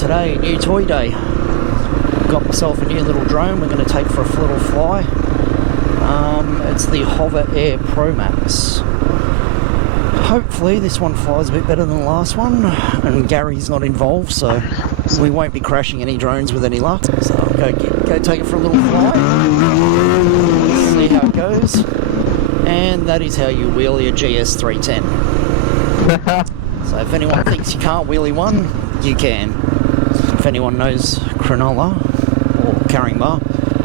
today, new toy day. Got myself a new little drone we're going to take for a little fly. It's the Hover Air Promax. Hopefully this one flies a bit better than the last one, and Gary's not involved, so we won't be crashing any drones with any luck. So I'll go take it for a little fly, see how it goes, and that is how you wheelie a GS310. So if anyone thinks you can't wheelie one, you can. If anyone knows Cronulla or Carringbar,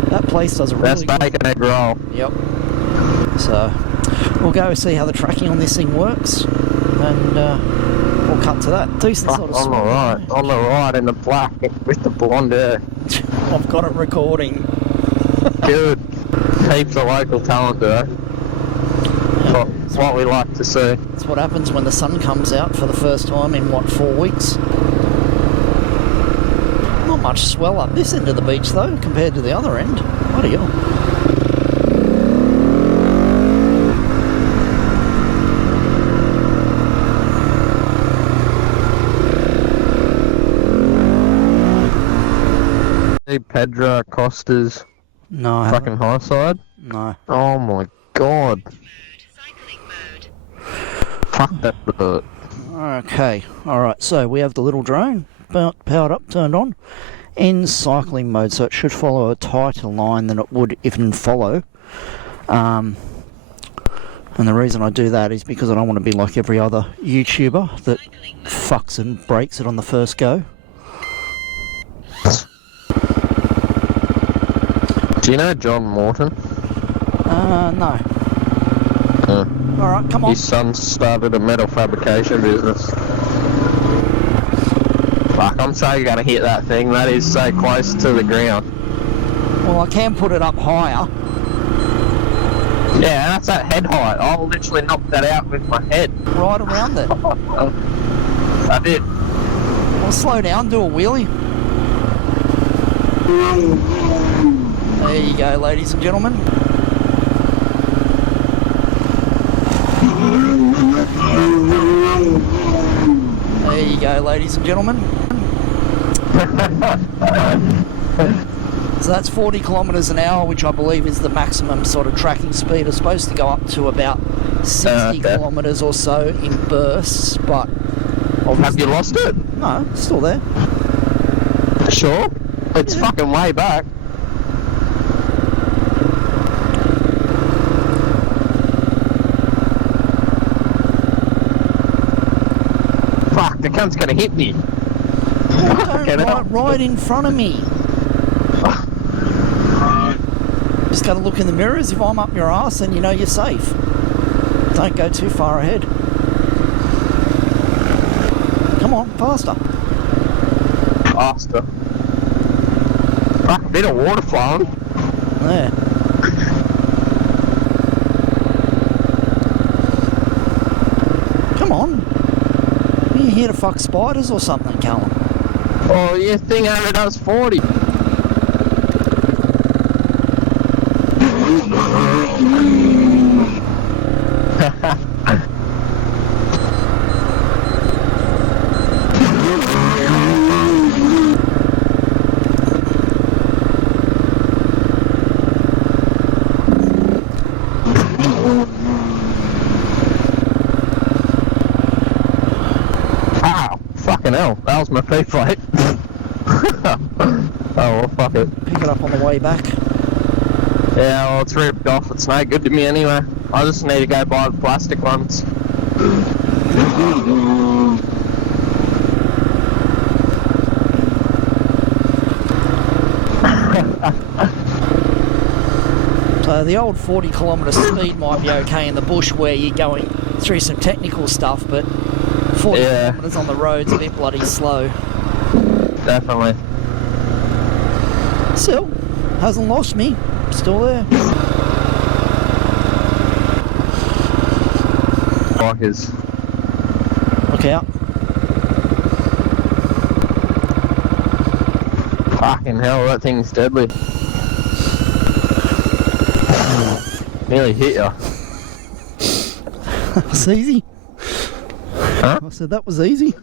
that place does a really good... Best bacon egg roll. Yep. So we'll go see how the tracking on this thing works, and we'll cut to that. Decent sort of spot. On the right in the black with the blonde hair. I've got it recording. Good. Heaps of local talent there. That's what we like to see. That's what happens when the sun comes out for the first time in, what, 4 weeks? Not much swell up this end of the beach, though, compared to the other end. Bloody hell. Pedro Acosta's fucking high side? No. Oh my god. Fuck that bird. Okay, alright, so we have the little drone powered up, turned on, in cycling mode, so it should follow a tighter line than it would if it didn't follow. And the reason I do that is because I don't want to be like every other YouTuber that fucks and breaks it on the first go. Do you know John Morton? No. Alright, come on. His son started a metal fabrication business. Fuck, I'm so gonna hit that thing. That is so close to the ground. Well, I can put it up higher. Yeah, that's at head height. I'll literally knock that out with my head. Right around it. I did. Well, slow down, do a wheelie. There you go, ladies and gentlemen. There you go, ladies and gentlemen. So that's 40 kilometres an hour, which I believe is the maximum sort of tracking speed. It's supposed to go up to about 60 kilometres or so in bursts, but... Have you lost it? No, it's still there. Sure? It's fucking way back. Fuck, the cunt's gonna hit me. Right in front of me. Just gotta look in the mirrors. If I'm up your ass, then you know you're safe. Don't go too far ahead. Come on, faster. Faster. Fuck, a bit of water flowing. There. Come on. Are you here to fuck spiders or something, Callum? Oh, your thing only does 40. Fucking hell, that was my feet plate. Oh well, fuck it. Pick it up on the way back. Yeah, well, it's ripped off. It's no good to me anyway. I just need to go buy the plastic ones. So the old 40 kilometre speed might be okay in the bush where you're going through some technical stuff, but 40 kilometres on the road's a bit bloody slow. Definitely. Still, hasn't lost me. Still there. Fuckers. Look out. Fucking hell, that thing's deadly. Nearly hit ya. That was easy. Huh? I said that was easy.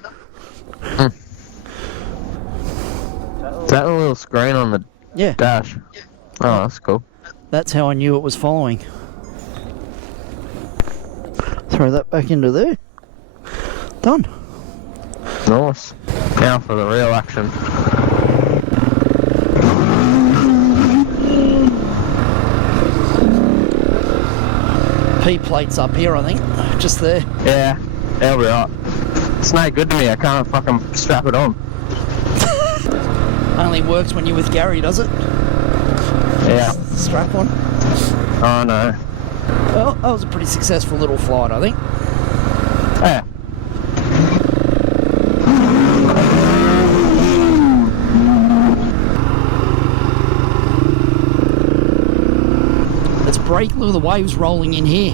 Is that a little screen on the Yeah, dash? Oh, that's cool. that's how I knew it was following. Throw that back into there. Done. Nice. Now for the real action. P plates up here, I think. Just there. Yeah, they'll be right. It's no good to me, I can't fucking strap it on. Only works when you're with Gary, does it? Yeah. Strap on. Oh no. Well, that was a pretty successful little flight, I think. Yeah. Let's break. Look at the waves rolling in here.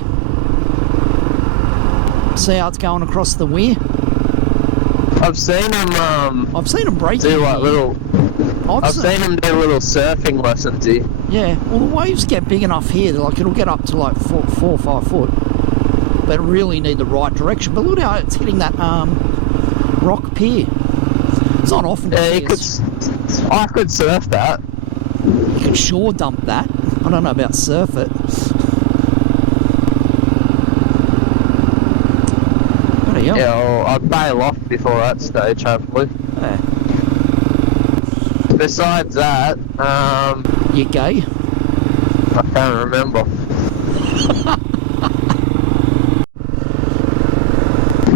See how it's going across the weir? I've seen them I've seen them break do in like here. little. I've seen them do little surfing lessons here. Yeah, well the waves get big enough here that like it'll get up to like 4 or 5 foot. But really need the right direction. But look how it's hitting that rock pier. It's not often. Yeah, I could surf that. You could shore dump that. I don't know about surf it. Bloody hell. Yeah, well, I'd bail off before that stage, hopefully. Yeah. Besides that, You gay? I can't remember.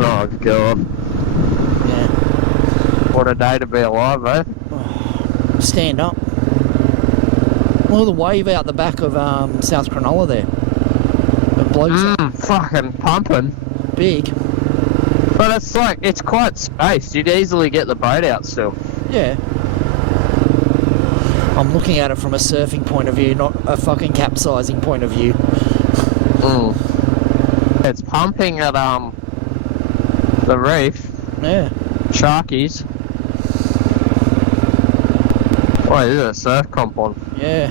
Oh god. Yeah. What a day to be alive, eh? Stand up. Well, the wave out the back of South Cronulla there. The blokes are Fucking pumping. big. But it's like, it's quite spaced. You'd easily get the boat out still. Yeah. I'm looking at it from a surfing point of view, not a fucking capsizing point of view. It's pumping at the reef. Yeah. Sharkies. Wait, is it a surf comp on? Yeah.